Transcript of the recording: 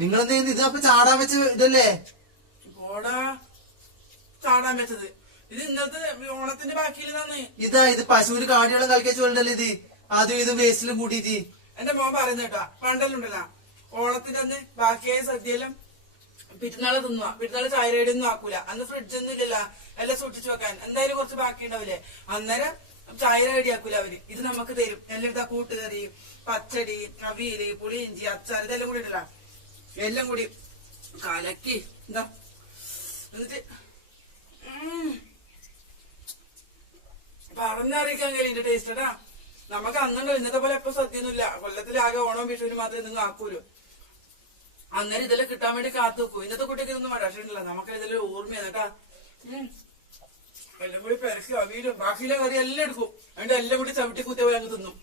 നിങ്ങളെന്ത് ചെയ്യുന്നത്? ഇത് അപ്പൊ ചാടാൻ വെച്ച ഇതല്ലേ? ഓടാ ചാടാൻ വെച്ചത് ഇത് ഇന്നത്തെ ഓണത്തിന്റെ ബാക്കിയിൽ തന്നെ. ഇത് പശുവിന് കാടിയോളം കളിക്കാച്ച വേണ്ടല്ലേ ഇത്? അതും ഇത് വേസ്റ്റിലും കൂട്ടിട്ട് എന്റെ മോൻ പറയുന്ന കേട്ടാ, പണ്ടല്ലുണ്ടല്ല ഓണത്തിന്റെ അന്ന് ബാക്കിയായ സദ്യയെല്ലാം പിറ്റന്നാള് തിന്നുക. പിറ്റന്നാള് ചായരേടി ഒന്നും ആക്കൂല. അന്ന് ഫ്രിഡ്ജൊന്നും ഇല്ലല്ലോ, എല്ലാം സൂക്ഷിച്ചു വെക്കാൻ. എന്തായാലും കുറച്ച് ബാക്കി ഉണ്ടാവില്ലേ, അന്നേരം ചായ റെഡി ആക്കൂല അവര്. ഇത് നമുക്ക് തരും. എല്ലാം ഇതാ കൂട്ടുകറി, പച്ചടി, അവിയല്, പുളിയിഞ്ചി, അച്ചാർ, ഇതെല്ലാം കൂടി ഉണ്ടല്ലോ, എല്ലാം കൂടി കലക്കി എന്താ എന്നിട്ട് പറഞ്ഞറിയിക്കാൻ കഴിയും ടേസ്റ്റ് ടാ. നമുക്ക് അന്നുണ്ടോ ഇന്നത്തെ പോലെ എപ്പോ സദ്യയൊന്നുമില്ല. കൊല്ലത്തിലാകെ ഓണവും വിഷുവിനും മാത്രമേ നിങ്ങൾ ആക്കൂലൂ. അന്നേരം ഇതെല്ലാം കിട്ടാൻ വേണ്ടി കാത്തു വെക്കൂ. ഇന്നത്തെ കുട്ടിക്ക് ഇതൊന്നും പക്ഷേ നമുക്ക് ഇതെല്ലാം ഓർമ്മയാണ് കേട്ടാ. എല്ലാം കൂടി പെരക്കി അവിയിലും ബാക്കിയിലെ കറി എല്ലാം എടുക്കും. അതിന്റെ എല്ലാം കൂടി ചവിട്ടി കുത്തിയ പോലെ അങ്ങ് തിന്നും.